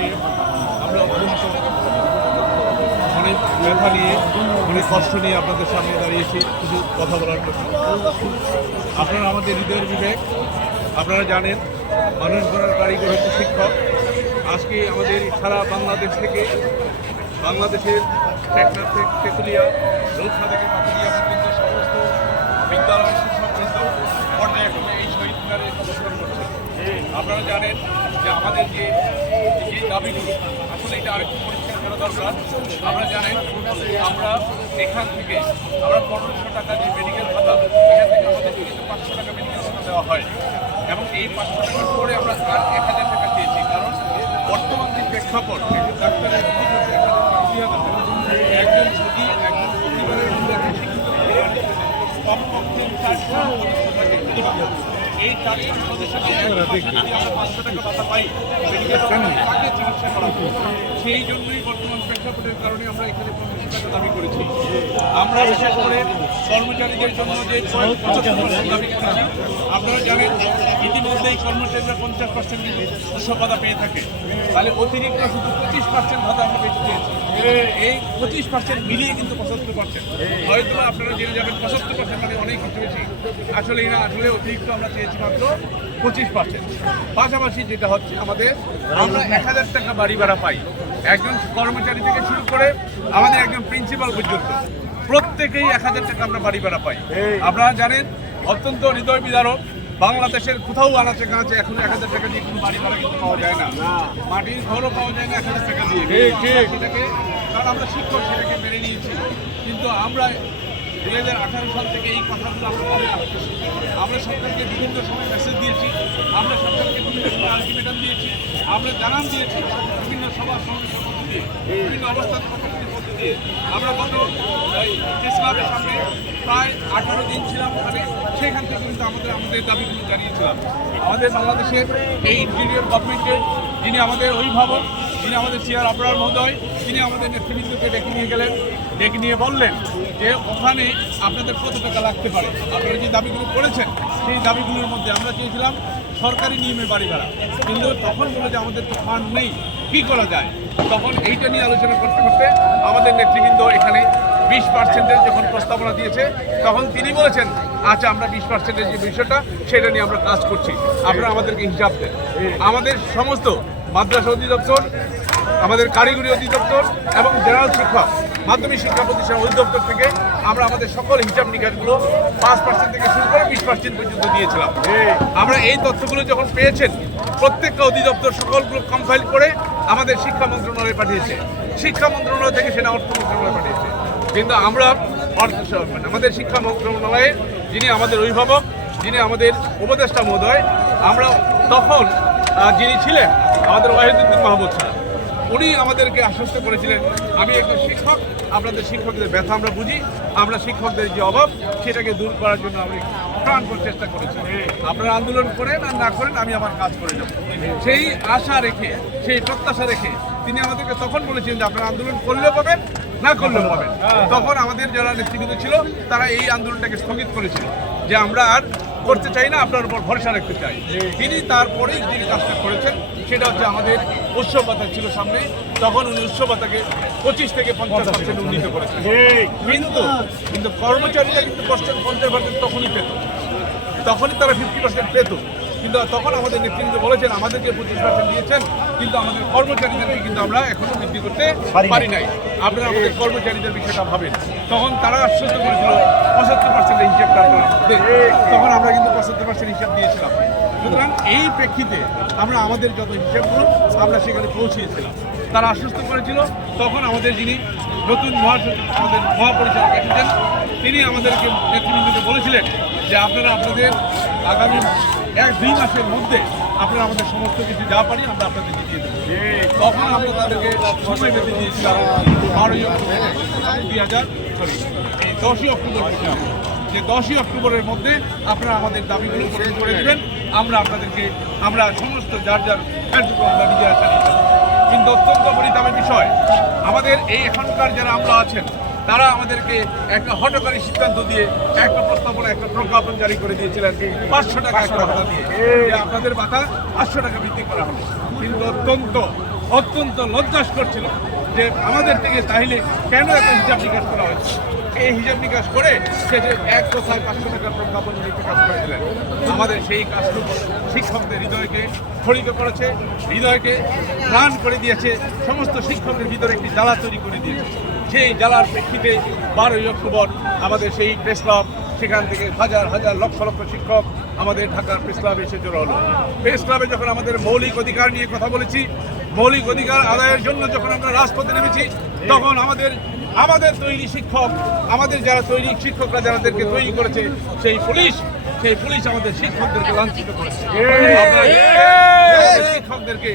আজকে আমরা অত্যন্ত অনেক ব্যথা নিয়ে অনেক কষ্ট নিয়ে আপনাদের সামনে দাঁড়িয়েছি কিছু কথা বলার জন্য। আপনারা আমাদের হৃদয়ের বিবেক, আপনারা জানেন মানুষ গড়ার কারিগর হচ্ছে শিক্ষক। আজকে আমাদের সারা বাংলাদেশ থেকে, বাংলাদেশের টেকনাফ থেকে তেঁতুলিয়া, রৌসা থেকে পাকুড়িয়া পর্যন্ত সমস্ত বিদ্যালয় শিক্ষকবৃন্দ পর্যায়ক্রমে এই শহীদ মিনারে অবস্থান করছে। আপনারা জানেন যে আমাদের যে দাবিগুলো আসলে এটা আরেকটু পরিষ্কার করা দরকার। আপনারা জানেন আমরা এখান থেকে আমরা 1500 টাকা যে মেডিকেল ভাতা, এখান থেকে আমাদের কিন্তু 500 টাকা মেডিকেল ভাতা দেওয়া হয় এবং এই 500 টাকার পরে আমরা আর 1000 টাকা চেয়েছি। কারণ বর্তমান যে প্রেক্ষাপট, ডাক্তারের একজন যদি একজন পরিবারের মধ্যে কমপক্ষে 4 এই টাকার সদস্য আমরা 500 টাকা ভাতা পাই, তাকে চিকিৎসা করা সেই জন্যই বর্তমান প্রেক্ষাপটের কারণে আমরা এখানে 1500 টাকা দাবি করেছি। আমরা বিশেষ করে কর্মচারীদের জন্য যে 75% দাবি করেছি, আপনারা জানেন ইতিমধ্যেই কর্মচারীরা 50% শস্য ভাতা পেয়ে থাকে, তাহলে অতিরিক্ত শুধু 25% ভাতা আমরা বেশি পেয়েছি। এই 25% মিলিয়ে কিন্তু 75%, হয়তো আপনারা জেনে যাবেন 75% মানে অনেক কিছু বেশি, আসলে না, আসলে অতিরিক্ত আমরা চেয়েছি মাত্র 25%। পাশাপাশি যেটা হচ্ছে আমাদের, আমরা 1000 টাকা বাড়ি ভাড়া পাই, একজন কর্মচারী থেকে শুরু করে আমাদের একজন প্রিন্সিপাল পর্যন্ত প্রত্যেকেই 1000 টাকা আমরা বাড়ি ভাড়া পাই। আপনারা জানেন অত্যন্ত হৃদয় বিদারক, বাংলাদেশের কোথাও আনাচে কানাচে এখন 1000 টাকা দিয়ে কোনো বাড়ি ভাড়া কিন্তু পাওয়া যায় না, মাটির ঘরও পাওয়া যায় না 1000 টাকা দিয়ে। সেটাকে, কারণ আমরা শিক্ষক, সেটাকে মেনে নিয়েছি। কিন্তু আমরা 2018 সাল থেকে এই কথাগুলো আমরা সরকারকে বিভিন্ন সময় মেসেজ দিয়েছি, আমরা সরকারকে বিভিন্ন সময় আলটিমেটাম দিয়েছি, আমরা জানান দিয়েছি বিভিন্ন সভা সমাবেশের মধ্যে দিয়ে, বিভিন্ন অবস্থান কর্মসূচির মধ্যে দিয়ে। আমরা গত প্রেস ক্লাবের সামনে প্রায় 18 দিন ছিলাম ওখানে, সেখান থেকে কিন্তু আমাদের দাবিগুলো জানিয়েছিলাম। আমাদের বাংলাদেশের এই ইন্টেরিয়র গভর্নমেন্টের যিনি আমাদের অভিভাবক, যিনি আমাদের চেয়ার আবরার মহোদয়, তিনি আমাদের নেতৃবৃন্দকে ডেকে নিয়ে গেলেন, ডেকে নিয়ে বললেন যে ওখানে আপনাদের কত টাকা লাগতে পারে, আপনারা যে দাবিগুলো করেছেন সেই দাবিগুলোর মধ্যে আমরা চেয়েছিলাম সরকারি নিয়মে বাড়ি ভাড়া, কিন্তু তখন বলে যে আমাদের তো ফান্ড নেই, কী করা যায়। তখন এইটা নিয়ে আলোচনা করতে করতে আমাদের নেতৃবৃন্দ এখানে 20%-এর যখন প্রস্তাবনা দিয়েছে, তখন তিনি বলেছেন আচ্ছা আমরা 20%-এর যে বিষয়টা সেটা নিয়ে আমরা কাজ করছি, আপনারা আমাদেরকে হিসাব দেন। আমাদের সমস্ত মাদ্রাসা অধিদপ্তর, আমাদের কারিগরি অধিদপ্তর এবং জেনারেল শিক্ষক মাধ্যমিক শিক্ষা প্রতিষ্ঠান অধিদপ্তর থেকে আমরা আমাদের সকল হিসাব নিকাশগুলো 5% থেকে শুরু করে 20% পর্যন্ত দিয়েছিলাম। আমরা এই তথ্যগুলো যখন পেয়েছেন, প্রত্যেকটা অধিদপ্তর সকলগুলো কম্পাইল করে আমাদের শিক্ষা মন্ত্রণালয়ে পাঠিয়েছে, শিক্ষা মন্ত্রণালয় থেকে সেটা অর্থ মন্ত্রণালয়ে পাঠিয়েছে। কিন্তু আমরা আমাদের শিক্ষা মন্ত্রণালয়ে যিনি আমাদের অভিভাবক, যিনি আমাদের উপদেষ্টা মহোদয়, আমরা তখন যিনি ছিলেন আমাদের ওয়াহিদুদ্দিন মাহমুদ স্যার, উনি আমাদেরকে আশ্বস্ত করেছিলেন আমি একজন শিক্ষক, আপনাদের শিক্ষকদের ব্যথা আমরা বুঝি, আমরা শিক্ষকদের যে অভাব সেটাকে দূর করার জন্য আমি প্রাণপণ চেষ্টা করেছি, আপনারা আন্দোলন করেন আর না করেন আমি আমার কাজ করে যাব। সেই আশা রেখে, সেই প্রত্যাশা রেখে তিনি আমাদেরকে তখন বলেছিলেন যে আপনারা আন্দোলন করলেও পাবেন, না করলেও পাবেন। তখন আমাদের যারা নেতৃবৃন্দ ছিল তারা এই আন্দোলনটাকে স্থগিত করেছিল যে আমরা আর করতে চাই না, আপনার উপর ভরসা রাখতে চাই। তিনি তারপরেই যিনি কাজটা করেছেন সেটা হচ্ছে আমাদের উৎসব ভাতা ছিল সামনে, তখন উনি উৎসব ভাতাকে 25 থেকে 50% উন্নীত করেছেন। কিন্তু কর্মচারীরা কিন্তু 50% তখনই পেত, তখনই তারা 50% পেত। কিন্তু তখন আমাদের নেতৃবৃন্দ বলেছেন আমাদেরকে 25% দিয়েছেন, কিন্তু আমাদের কর্মচারীদেরকে কিন্তু আমরা এখনো বৃদ্ধি করতে পারি নাই, আপনারা আমাদের কর্মচারীদের বিষয়টা ভাবেন। তখন তারা আশ্বস্ত করেছিল 75% হিসাবটা আপনারা, তখন আমরা কিন্তু 75% হিসাব দিয়েছিলাম। সুতরাং এই প্রেক্ষিতে আমরা আমাদের যত হিসাবগুলো আমরা সেখানে পৌঁছিয়েছিলাম, তারা আশ্বস্ত করেছিল। তখন আমাদের যিনি নতুন মহাসচিব, আমাদের মহাপরিচালক এসেছেন, তিনি আমাদেরকে নেতৃবৃন্দকে বলেছিলেন যে আপনারা আপনাদের আগামী 1-2 মাসের মধ্যে আপনারা আমাদের সমস্ত কিছু যা পারি আমরা আপনাদেরকে দিয়ে দেবো। তখন আমরা তাদেরকে সময় বেঁধে দিয়েছিলাম 12ই অক্টোবর 10ই অক্টোবর যে 10ই অক্টোবরের মধ্যে আপনারা আমাদের দাবিগুলো পূরণ করে দেবেন, আমরা সমস্ত যার যার কার্যক্রম দাবি যারা চালিয়ে যাবো। কিন্তু অত্যন্ত পরিতাপের বিষয়, আমাদের এই এখনকার যারা আমরা আছেন তারা আমাদেরকে একটা হঠকারী সিদ্ধান্ত দিয়ে একটা প্রস্তাবনা, একটা প্রজ্ঞাপন জারি করে দিয়েছিলেন 500 টাকা একটা ভাতা দিয়ে, যে আপনাদের ভাতা 500 টাকা বৃদ্ধি করা হবে। কিন্তু অত্যন্ত অত্যন্ত লজ্জাস্কর ছিল যে আমাদের থেকে তাহলে কেন এত হিসাব নিকাশ করা হয়েছে। এই হিসাব নিকাশ করে সে যে 1 কথায় 500 টাকার প্রজ্ঞাপন নিতে কাজ করেছিলেন, আমাদের সেই কাজটুকু শিক্ষকদের হৃদয়কে স্ফলিত করেছে, হৃদয়কে প্রাণ করে দিয়েছে, সমস্ত শিক্ষকদের ভিতরে একটি জ্বালা তৈরি করে দিয়েছে। সেই জ্বালার প্রেক্ষিতে 12ই অক্টোবর আমাদের সেই প্রেস ক্লাব, সেখান থেকে হাজার হাজার লক্ষ লক্ষ শিক্ষক আমাদের ঢাকার প্রেস ক্লাবে এসে জড়ো হলো। প্রেস ক্লাবে যখন আমাদের মৌলিক অধিকার নিয়ে কথা বলেছি, মৌলিক অধিকার আদায়ের জন্য যখন আমরা রাজপথে নেমেছি, তখন আমাদের তৈরি শিক্ষক, আমাদের যারা তৈরি শিক্ষকরা যাদেরকে তৈরি করেছে সেই পুলিশ আমাদের শিক্ষকদেরকে লাঞ্ছিত করেছে, শিক্ষকদেরকে